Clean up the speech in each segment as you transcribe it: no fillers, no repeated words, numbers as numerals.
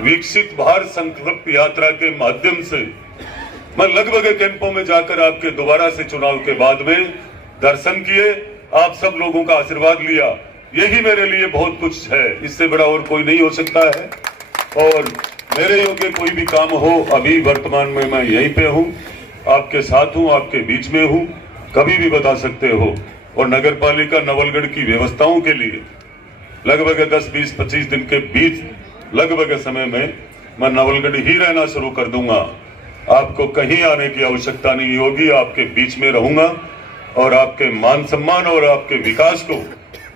विकसित भारत संकल्प यात्रा के माध्यम से मैं लगभग कैंपों में जाकर आपके दोबारा से चुनाव के बाद में दर्शन किए, आप सब लोगों का आशीर्वाद लिया। यही मेरे लिए बहुत कुछ है, इससे बड़ा और कोई नहीं हो सकता है। और मेरे योग्य कोई भी काम हो, अभी वर्तमान में मैं यहीं पे हूँ, आपके साथ हूँ, आपके बीच में हूँ, कभी भी बता सकते हो। और नगर पालिका नवलगढ़ की व्यवस्थाओं के लिए लगभग 10, 20, 25 दिन के बीच लगभग समय में मैं नवलगढ़ ही रहना शुरू कर दूंगा। आपको कहीं आने की आवश्यकता नहीं होगी, आपके बीच में रहूंगा और आपके मान सम्मान और आपके विकास को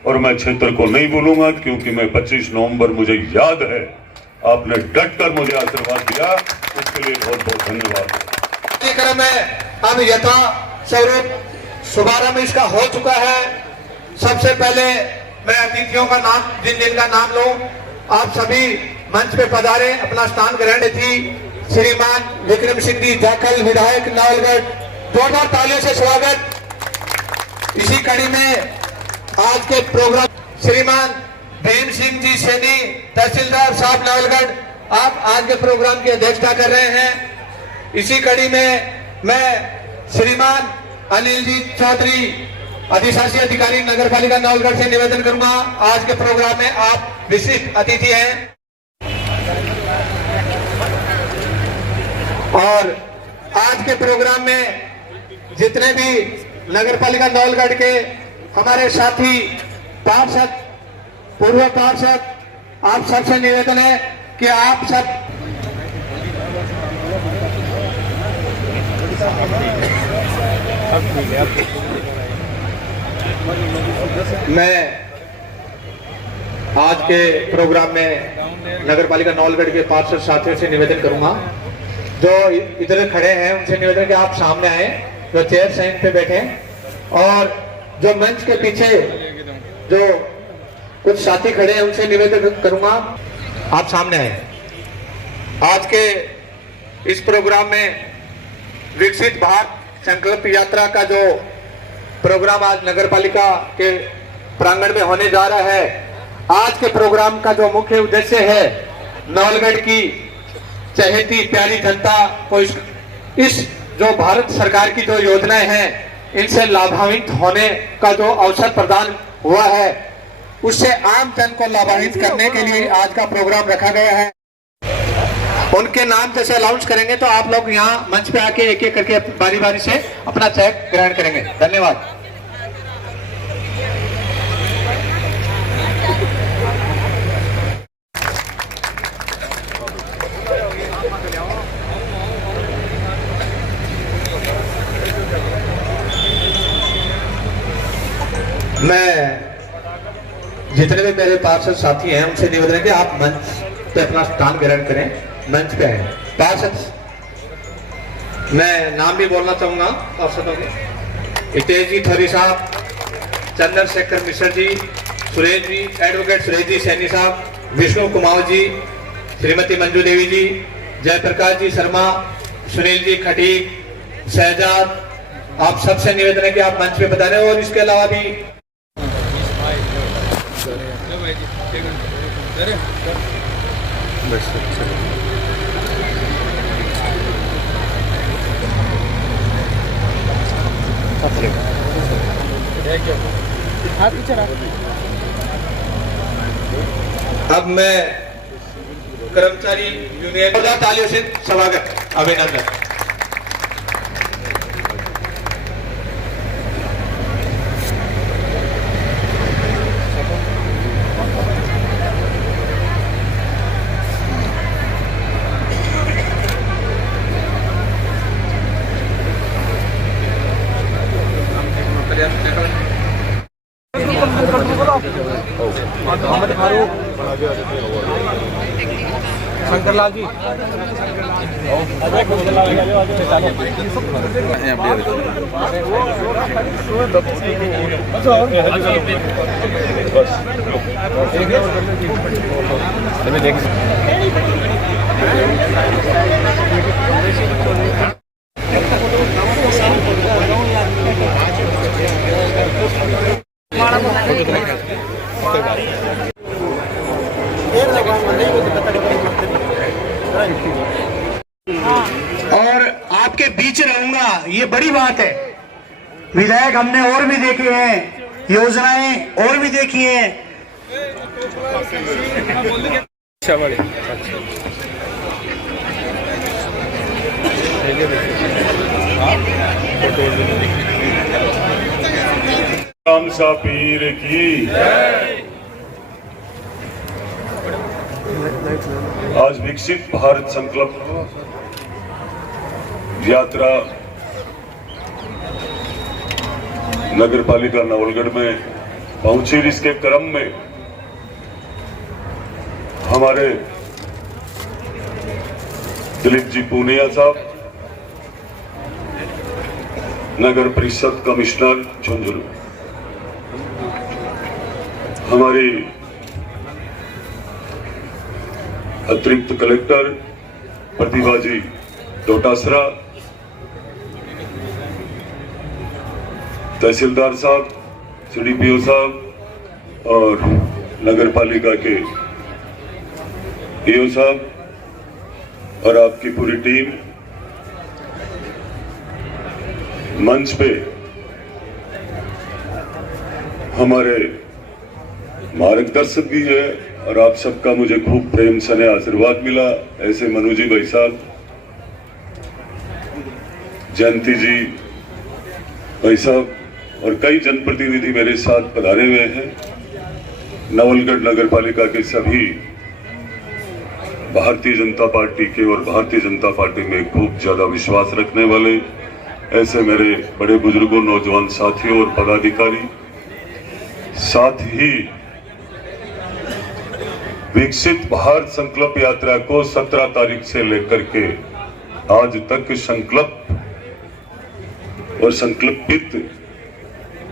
और मैं क्षेत्र को नहीं भूलूंगा, क्योंकि मैं 25 नवंबर मुझे याद है आपने डट कर मुझे आशीर्वाद दिया, इसके लिए बहुत बहुत धन्यवाद। कार्यक्रम में अब यथा स्वरूप शुभारंभ इसका हो चुका है। सबसे पहले मैं अतिथियों का नाम, जिनका नाम लो, आप सभी मंच पे पधारे, अपना स्थान ग्रहण थी। श्रीमान विक्रम सिंह जी जाखल, विधायक नवलगढ़, जोरदार तालियों से स्वागत। इसी कड़ी में आज के प्रोग्राम श्रीमान भीम सिंह जी सैनी, तहसीलदार साहब नवलगढ़, आप आज के प्रोग्राम की अध्यक्षता कर रहे हैं। इसी कड़ी में मैं श्रीमान अनिल जी चौधरी, अधिशासी अधिकारी नगर पालिका नवलगढ़ से निवेदन करूंगा, आज के प्रोग्राम में आप विशिष्ट अतिथि हैं। और आज के प्रोग्राम में जितने भी नगर पालिका नवलगढ़ के हमारे साथी पार्षद, पूर्व पार्षद, आप सबसे निवेदन है कि आप सब मैं आज के प्रोग्राम में नगर पालिका नवलगढ़ के पार्षद साथियों से निवेदन करूंगा, जो इधर खड़े हैं उनसे निवेदन कि आप सामने आए, जो चेयर साइड पे बैठे, और जो मंच के पीछे जो कुछ साथी खड़े हैं उनसे निवेदन करूंगा आप सामने आए। आज के इस प्रोग्राम में विकसित भारत संकल्प यात्रा का जो प्रोग्राम आज नगर पालिका के प्रांगण में होने जा रहा है, आज के प्रोग्राम का जो मुख्य उद्देश्य है, नवलगढ़ की चहेती प्यारी जनता को इस जो भारत सरकार की जो योजनाएं हैं, इनसे लाभान्वित होने का जो अवसर प्रदान हुआ है, उससे आम जन को लाभान्वित करने के लिए आज का प्रोग्राम रखा गया है। उनके नाम जैसे अनाउंस करेंगे तो आप लोग यहाँ मंच पे आके एक एक करके बारी बारी से अपना चेक ग्रहण करेंगे। धन्यवाद। मैं जितने भी मेरे पार्षद साथी हैं उनसे निवेदन है कि आप मंच पे अपना स्थान ग्रहण करें, मंच पे आए। पार्षद, मैं नाम भी बोलना चाहूंगा पार्षदों के, हितेश जी थरी साहब, चंद्रशेखर मिश्र जी, सुरेश जी, एडवोकेट सुरेश जी सैनी साहब, विष्णु कुमार जी, श्रीमती मंजू देवी जी, जयप्रकाश जी शर्मा, सुनील जी खटीक, शहजाद, आप सबसे निवेदन है कि आप मंच पे बता रहे हो। और इसके अलावा भी अब मैं कर्मचारी यूनियन तालियों से स्वागत, अभिनंदन। मोहम्मद फारूक, शंकरलाल जी, एक आपके बीच रहूंगा, ये बड़ी बात है। विधायक हमने और भी देखे हैं, योजनाएं और भी देखी हैं। अच्छा बड़े राम सा पीर की आज विकसित भारत संकल्प यात्रा नगर पालिका नवलगढ़ में पहुंची। इसके क्रम में हमारे दिलीप जी पूनिया साहब, नगर परिषद कमिश्नर झुंझुनू, हमारी अतिरिक्त कलेक्टर प्रतिभा जी डोटासरा, तहसीलदार साहब, सीडीपीओ साहब और नगर पालिका के ईओ साहब और आपकी पूरी टीम मंच पे हमारे मार्गदर्शक भी है और आप सबका मुझे खूब प्रेम सने आशीर्वाद मिला। ऐसे मनु जी भाई साहब, जयंती जी भाई साहब और कई जनप्रतिनिधि मेरे साथ पधारे हुए हैं। नवलगढ़ नगर पालिका के सभी भारतीय जनता पार्टी के और भारतीय जनता पार्टी में खूब ज्यादा विश्वास रखने वाले ऐसे मेरे बड़े बुजुर्गों, नौजवान साथियों और पदाधिकारी, साथ ही विकसित भारत संकल्प यात्रा को 17 तारीख से लेकर के आज तक संकल्प और संकल्पित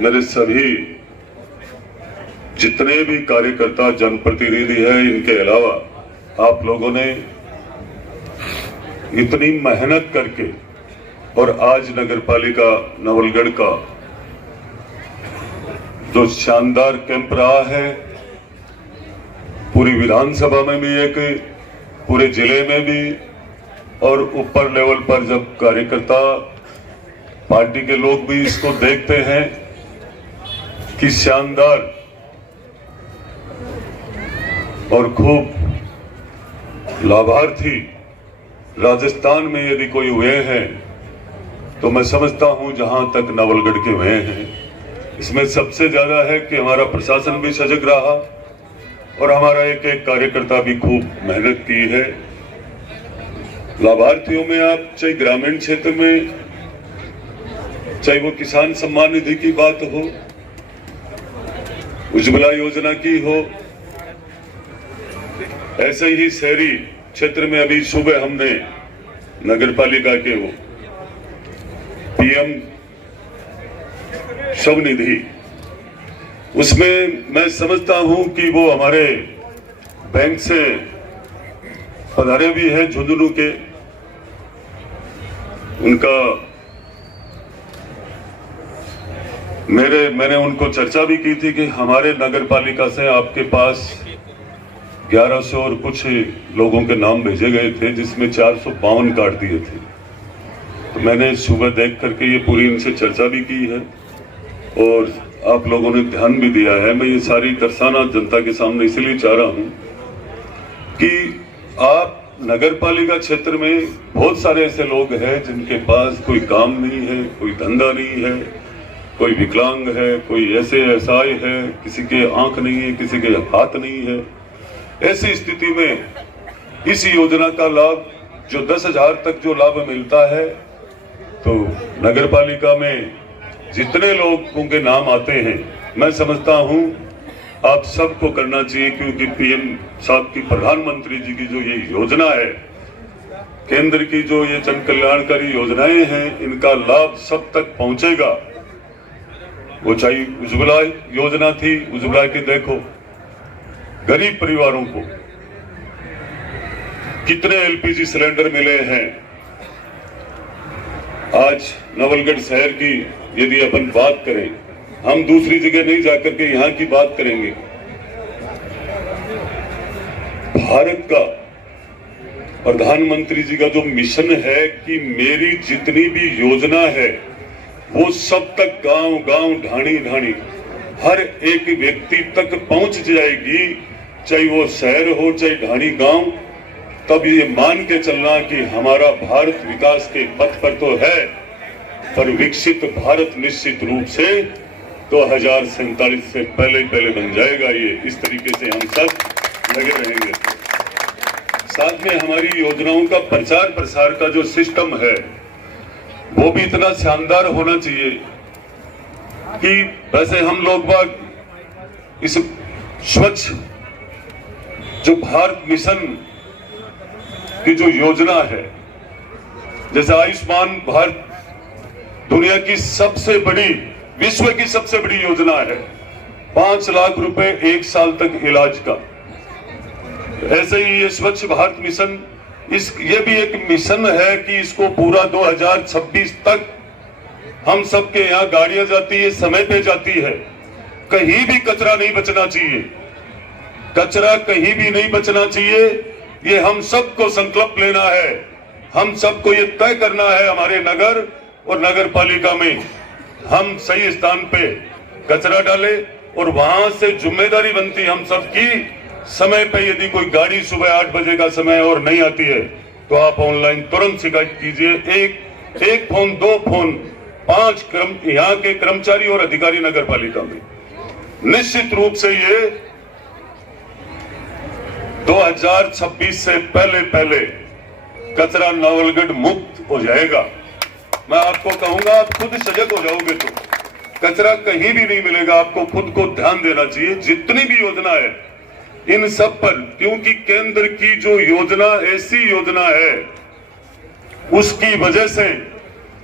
मेरे सभी जितने भी कार्यकर्ता, जनप्रतिनिधि हैं, इनके अलावा आप लोगों ने इतनी मेहनत करके और आज नगरपालिका नवलगढ़ का जो शानदार कैंप रहा है, पूरी विधानसभा में भी एक, पूरे जिले में भी और ऊपर लेवल पर जब कार्यकर्ता, पार्टी के लोग भी इसको देखते हैं कि शानदार और खूब लाभार्थी राजस्थान में यदि कोई हुए हैं तो मैं समझता हूं जहां तक नवलगढ़ के हुए हैं, इसमें सबसे ज्यादा है कि हमारा प्रशासन भी सजग रहा और हमारा एक एक कार्यकर्ता भी खूब मेहनत की है। लाभार्थियों में आप चाहे ग्रामीण क्षेत्र में, चाहे वो किसान सम्मान निधि की बात हो, उज्ज्वला योजना की हो, ऐसे ही शहरी क्षेत्र में अभी सुबह हमने नगर पालिका के वो पीएम स्वनिधि, उसमें मैं समझता हूं कि वो हमारे बैंक से पधारे भी हैं झुंझुनू के, उनका मैंने उनको चर्चा भी की थी कि हमारे नगर पालिका से आपके पास 1100 और कुछ लोगों के नाम भेजे गए थे जिसमें 452 कार्ड दिए थे। तो मैंने सुबह देख करके ये पूरी इनसे चर्चा भी की है और आप लोगों ने ध्यान भी दिया है। मैं ये सारी दर्शाना जनता के सामने इसलिए चाह रहा हूं कि आप नगर पालिका क्षेत्र में बहुत सारे ऐसे लोग हैं जिनके पास कोई काम नहीं है, कोई धंधा नहीं है, कोई विकलांग है, कोई ऐसे असहाय है, किसी के आंख नहीं है, किसी के हाथ नहीं है। ऐसी स्थिति में इस योजना का लाभ जो 10,000 तक जो लाभ मिलता है, तो नगर पालिका में जितने लोगों के नाम आते हैं, मैं समझता हूं आप सबको करना चाहिए, क्योंकि पीएम साहब की, प्रधानमंत्री जी की जो ये योजना है, केंद्र की जो ये जन कल्याणकारी योजनाएं हैं, इनका लाभ सब तक पहुंचेगा। वो चाहे उज्ज्वला योजना थी, उज्ज्वला के देखो गरीब परिवारों को कितने एलपीजी सिलेंडर मिले हैं। आज नवलगढ़ शहर की यदि अपन बात करें, हम दूसरी जगह नहीं जाकर के यहां की बात करेंगे। भारत का प्रधानमंत्री जी का जो मिशन है कि मेरी जितनी भी योजना है वो सब तक गांव गांव ढाणी ढाणी हर एक व्यक्ति तक पहुंच जाएगी, चाहे वो शहर हो चाहे ढाणी गांव। तब ये मान के चलना कि हमारा भारत विकास के पथ पर तो है, पर विकसित भारत निश्चित रूप से 2047 से पहले बन जाएगा। ये इस तरीके से हम सब लगे रहेंगे। साथ में हमारी योजनाओं का प्रचार प्रसार का जो सिस्टम है वो भी इतना शानदार होना चाहिए कि वैसे हम लोग बाग इस स्वच्छ जो भारत मिशन की जो योजना है, जैसे आयुष्मान भारत दुनिया की सबसे बड़ी, विश्व की सबसे बड़ी योजना है, 5 लाख रुपए 1 साल तक इलाज का। ऐसे ही ये स्वच्छ भारत मिशन, ये भी एक मिशन है कि इसको पूरा 2026 तक हम सबके यहाँ गाड़ियां जाती है, समय पे जाती है, कहीं भी कचरा नहीं बचना चाहिए, कचरा कहीं भी नहीं बचना चाहिए। ये हम सबको संकल्प लेना है, हम सबको ये तय करना है हमारे नगर और नगर पालिका में हम सही स्थान पे कचरा डालें, और वहां से जिम्मेदारी बनती हम सबकी, समय पे यदि कोई गाड़ी सुबह 8 बजे का समय और नहीं आती है तो आप ऑनलाइन तुरंत शिकायत कीजिए। एक फोन, 2 फोन, 5 यहाँ के कर्मचारी और अधिकारी नगर पालिका में। निश्चित रूप से ये 2026 से पहले कचरा नवलगढ़ मुक्त हो जाएगा। मैं आपको कहूंगा, आप खुद सजग हो जाओगे तो कचरा कहीं भी नहीं मिलेगा। आपको खुद को ध्यान देना चाहिए, जितनी भी योजना है इन सब पर, क्योंकि केंद्र की जो योजना ऐसी योजना है उसकी वजह से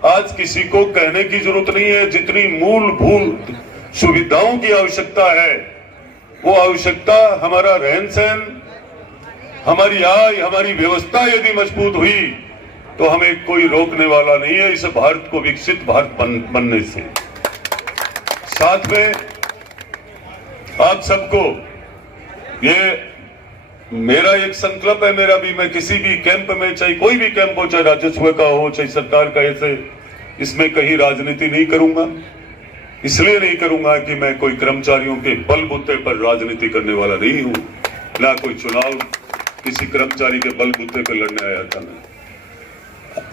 आज किसी को कहने की जरूरत नहीं है। जितनी मूलभूत सुविधाओं की आवश्यकता है वो आवश्यकता, हमारा रहन सहन, हमारी आय, हमारी व्यवस्था यदि मजबूत हुई तो हमें कोई रोकने वाला नहीं है इस भारत को विकसित भारत बनने से। साथ में आप सबको ये मेरा एक संकल्प है, मेरा भी, मैं किसी भी कैंप में, चाहे कोई भी कैंप हो, चाहे राजस्व का हो चाहे सरकार का, ऐसे इसमें कहीं राजनीति नहीं करूंगा। इसलिए नहीं करूंगा कि मैं कोई कर्मचारियों के बलबूते पर राजनीति करने वाला नहीं हूं, ना कोई चुनाव किसी कर्मचारी के बलबूते पर लड़ने आया था मैं।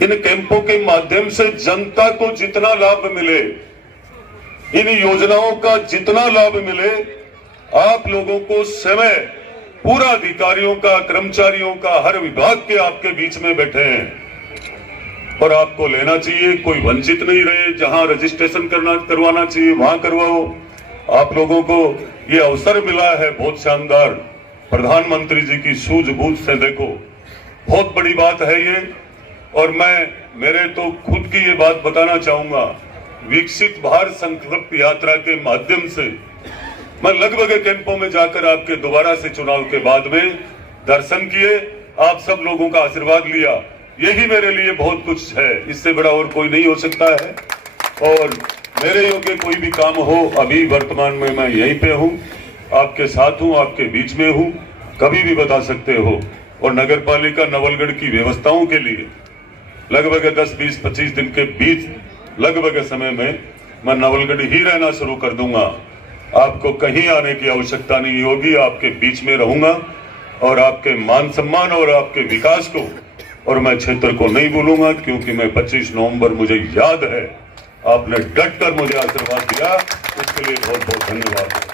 इन कैंपों के माध्यम से जनता को जितना लाभ मिले, इन योजनाओं का जितना लाभ मिले, आप लोगों को समय पूरा अधिकारियों का, कर्मचारियों का, हर विभाग के आपके बीच में बैठे हैं और आपको लेना चाहिए। कोई वंचित नहीं रहे, जहां रजिस्ट्रेशन करवाना चाहिए वहां करवाओ। आप लोगों को ये अवसर मिला है बहुत शानदार, प्रधानमंत्री जी की सूझबूझ से, देखो बहुत बड़ी बात है ये। और मैं मेरे तो खुद की ये बात बताना चाहूंगा, विकसित भारत संकल्प यात्रा के माध्यम से मैं लगभग कैंपों में जाकर आपके दोबारा से चुनाव के बाद में दर्शन किए, आप सब लोगों का आशीर्वाद लिया, यही मेरे लिए बहुत कुछ है। इससे बड़ा और कोई नहीं हो सकता है। और मेरे योग्य कोई भी काम हो, अभी वर्तमान में मैं यहीं पे हूँ, आपके साथ हूँ, आपके बीच में हूँ, कभी भी बता सकते हो। और नगर पालिका नवलगढ़ की व्यवस्थाओं के लिए लगभग 10, 20, 25 दिन के बीच लगभग समय में मैं नवलगढ़ ही रहना शुरू कर दूंगा। आपको कहीं आने की आवश्यकता नहीं होगी, आपके बीच में रहूंगा और आपके मान सम्मान और आपके विकास को, और मैं क्षेत्र को नहीं भूलूंगा, क्योंकि मैं 25 नवंबर मुझे याद है आपने डट कर मुझे आशीर्वाद दिया, इसके लिए बहुत बहुत धन्यवाद।